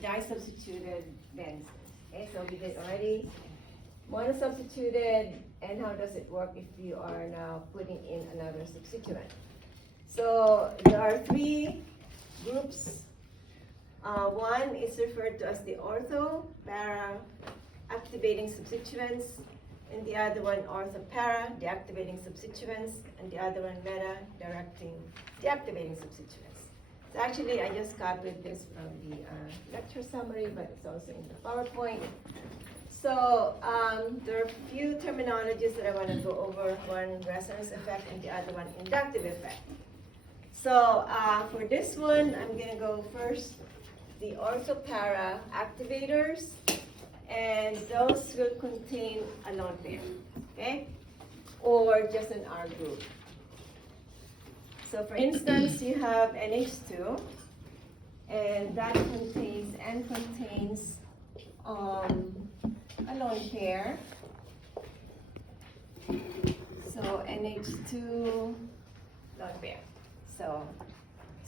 Disubstituted benzene. Okay, so we did already monosubstituted, and how does it work if you are now putting in another substituent? So there are three groups. One is referred to as the ortho para activating substituents, and the other one ortho para deactivating substituents, and the other one meta directing deactivating substituents. So actually, I just copied this from the lecture summary, but it's also in the PowerPoint. So there are a few terminologies that I want to go over. One, resonance effect, and the other one, inductive effect. So for this one, I'm going to go first the orthopara activators, and those will contain a lone pair, okay? Or just an R group. So for instance, you have NH2, and that contains a lone pair. So NH2 lone pair. So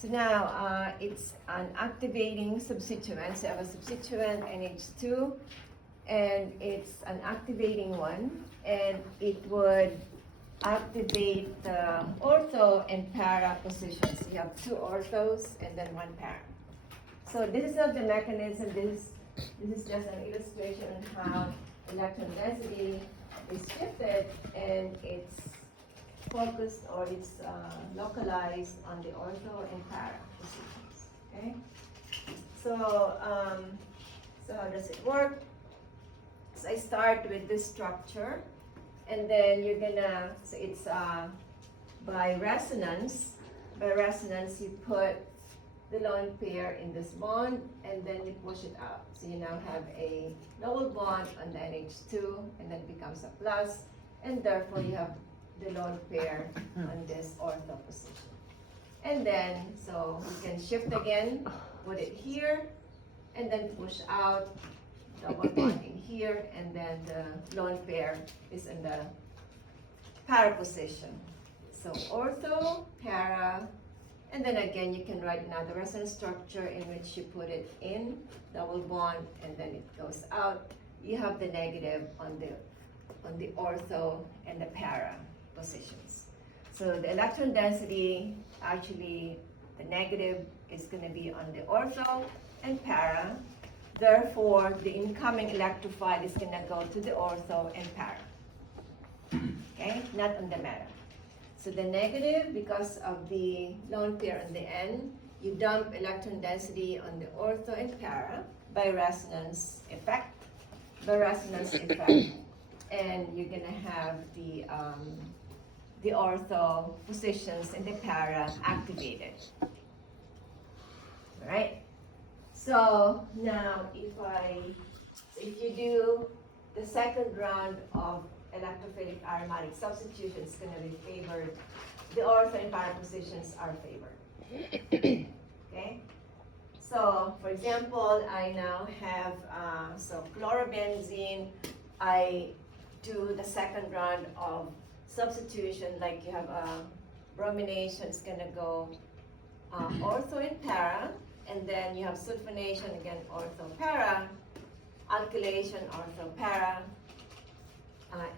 now it's an activating substituent. So I have a substituent NH2, and it's an activating one, and it would activate the ortho and para positions. You have two orthos and then one para. So this is not the mechanism. This is just an illustration on how electron density is shifted, and it's focused or it's localized on the ortho and para positions. Okay. So how does it work? So I start with this structure, and then you're gonna. So it's by resonance. By resonance, you put the lone pair in this bond, and then you push it out. So you now have a double bond on the NH2, and then it becomes a plus, and therefore you have the lone pair on this ortho position. And then, so we can shift again, put it here, and then push out, double bond in here, and then the lone pair is in the para position. So ortho, para, and then again you can write another resonance structure in which you put it in, double bond, and then it goes out. You have the negative on the ortho and the para positions. So the electron density, actually the negative is going to be on the ortho and para. Therefore, the incoming electrophile is going to go to the ortho and para. Okay, not on the meta. So the negative, because of the lone pair on the N, you dump electron density on the ortho and para by resonance effect. And you're going to have the ortho positions in the para activated. All right. So now, if you do the second round of electrophilic aromatic substitution, it's going to be favored. The ortho and para positions are favored. Okay. So, for example, I now have chlorobenzene. I do the second round of substitution, like you have a bromination, it's going to go ortho and para, and then you have sulfonation, again ortho para, alkylation ortho para,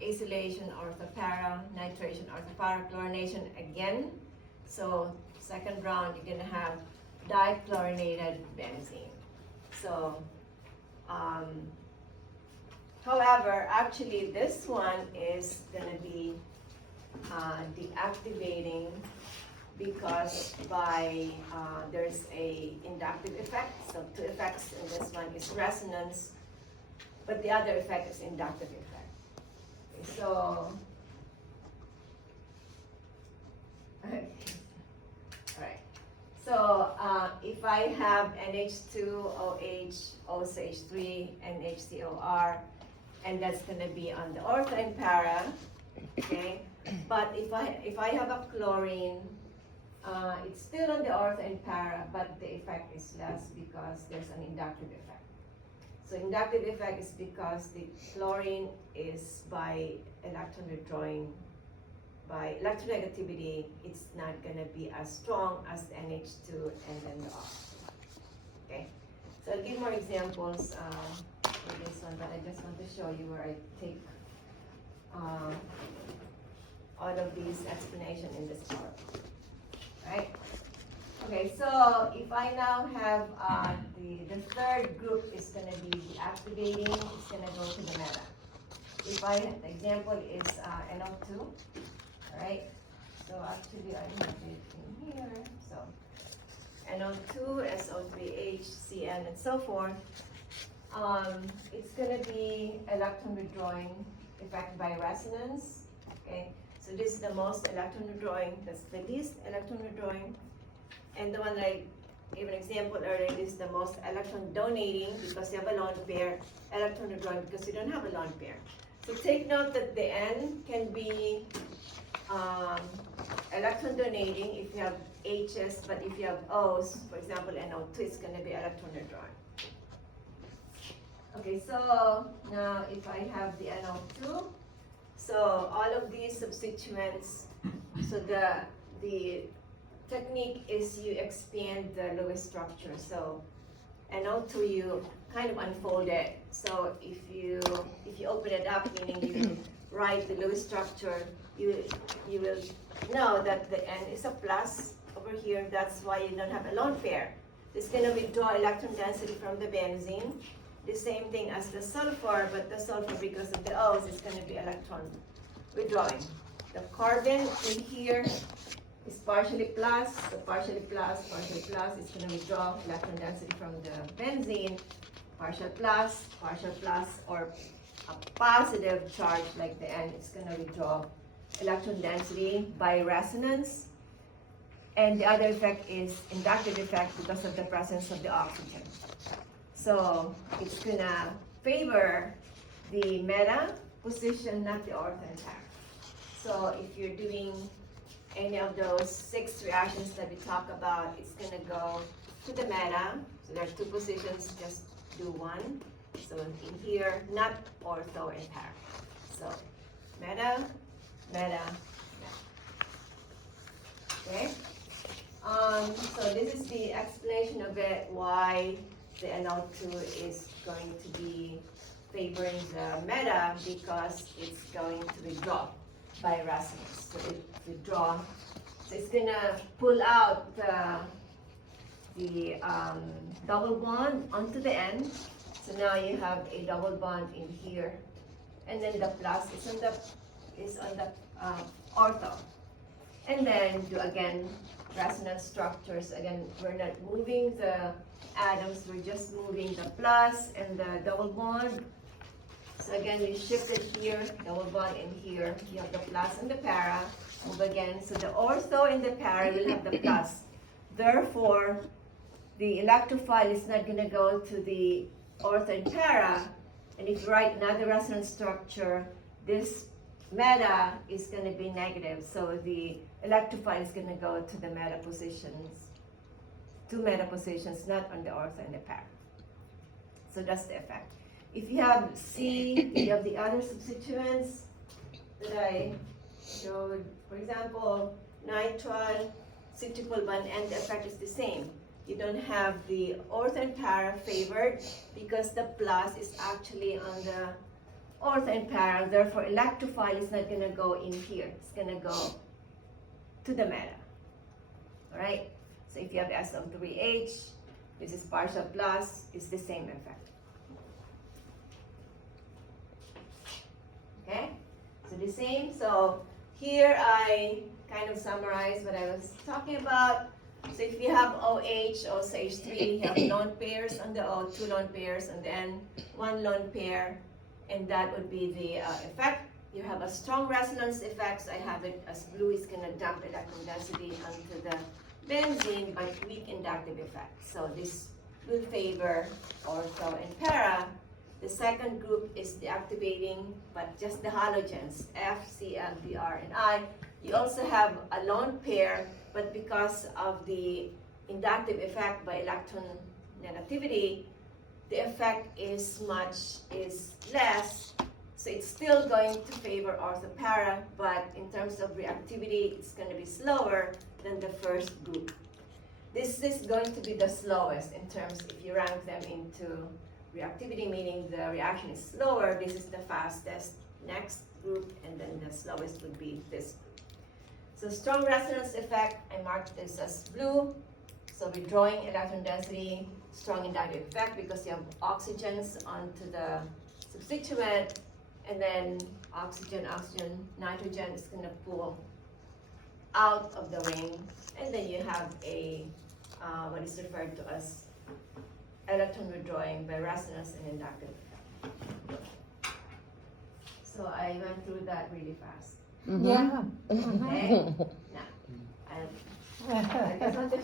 acylation ortho para, nitration ortho para, chlorination again. So second round you're going to have dichlorinated benzene. So however, actually this one is going to be deactivating, because there's a inductive effect. So two effects in this one is resonance, but the other effect is inductive effect. Okay, so okay. All right. So if I have NH2OH, OCH3, and HCOR, and that's going to be on the ortho and para, okay? But if I have a chlorine, it's still on the ortho and para, but the effect is less because there's an inductive effect. So inductive effect is because the chlorine is by electron withdrawing, by electronegativity, it's not going to be as strong as the NH2 and then the oxygen. Okay, So I'll give more examples for this one, but I just want to show you where I take all of these explanation in this part. Right? Okay, so if I now have the third group is going to be the activating, it's going to go to the meta. If the example is NO2, right? So actually I have it in here. So NO2, SO3H, CN, and so forth. It's going to be electron withdrawing effect by resonance. Okay, so this is the most electron withdrawing. That's the least electron withdrawing. And the one that I gave an example earlier is the most electron donating because you have a lone pair, electron withdrawing because you don't have a lone pair. So take note that the N can be electron donating if you have H's, but if you have O's, for example, NO2, it's going to be electron withdrawing. Okay, so now if I have the NO2, so all of these substituents, so the technique is you expand the Lewis structure. So NO2 you kind of unfold it. So if you open it up, meaning you write the Lewis structure, you will know that the N is a plus over here. That's why you don't have a lone pair. It's going to withdraw electron density from the benzene. The same thing as the sulfur, but the sulfur, because of the O's, is going to be electron withdrawing. The carbon in here is partially plus, so partially plus is going to withdraw electron density from the benzene, partial plus, or a positive charge like the N is going to withdraw electron density by resonance. And the other effect is inductive effect because of the presence of the oxygen. So it's going to favor the meta position, not the ortho pair. So if you're doing any of those 6 reactions that we talk about, it's going to go to the meta. So there are 2 positions, just do one. So in here, not ortho and pair. So meta, meta, meta. Okay? So this is the explanation of it, why the NO2 is going to be favoring the meta, because it's going to withdraw by resonance. So it withdraw. So it's gonna pull out the double bond onto the end. So now you have a double bond in here, and then the plus is on the ortho. And then do again resonance structures. Again, we're not moving the atoms, we're just moving the plus and the double bond. So again, you shift it here, double bond in here. You have the plus and the para. Move again. So the ortho and the para will have the plus. Therefore, the electrophile is not going to go to the ortho and para. And if you write another resonance structure, this meta is going to be negative. So the electrophile is going to go to the meta positions, 2 meta positions, not on the ortho and the para. So that's the effect. If you have C, you have the other substituents that I showed. For example, nitrile, C-triple bond, and the effect is the same. You don't have the ortho and para favored because the plus is actually on the ortho and para. Therefore, electrophile is not going to go in here. It's going to go to the meta. All right? So if you have SO3H, this is partial plus, it's the same effect. Okay? So the same. So here I kind of summarize what I was talking about. So if you have OH, also H3, you have lone pairs on the O, 2 lone pairs, and then 1 lone pair, and that would be the effect. You have a strong resonance effect, so I have it as blue. It's going to dump electron density onto the benzene, but weak inductive effect. So this will favor ortho and para. The second group is the activating, but just the halogens, F, Cl, Br, and I. You also have a lone pair, but because of the inductive effect by electron negativity, the effect is less. So it's still going to favor ortho-para, but in terms of reactivity, it's going to be slower than the first group. This is going to be the slowest in terms, if you rank them into reactivity, meaning the reaction is slower, this is the fastest next group, and then the slowest would be this group. So strong resonance effect, I marked this as blue. So withdrawing electron density, strong inductive effect because you have oxygens onto the substituent, and then oxygen, nitrogen is going to pull out of the ring, and then you have a what is referred to as electron withdrawing by resonance and inductive effect. So I went through that really fast. Yeah. Okay? Now, I just want to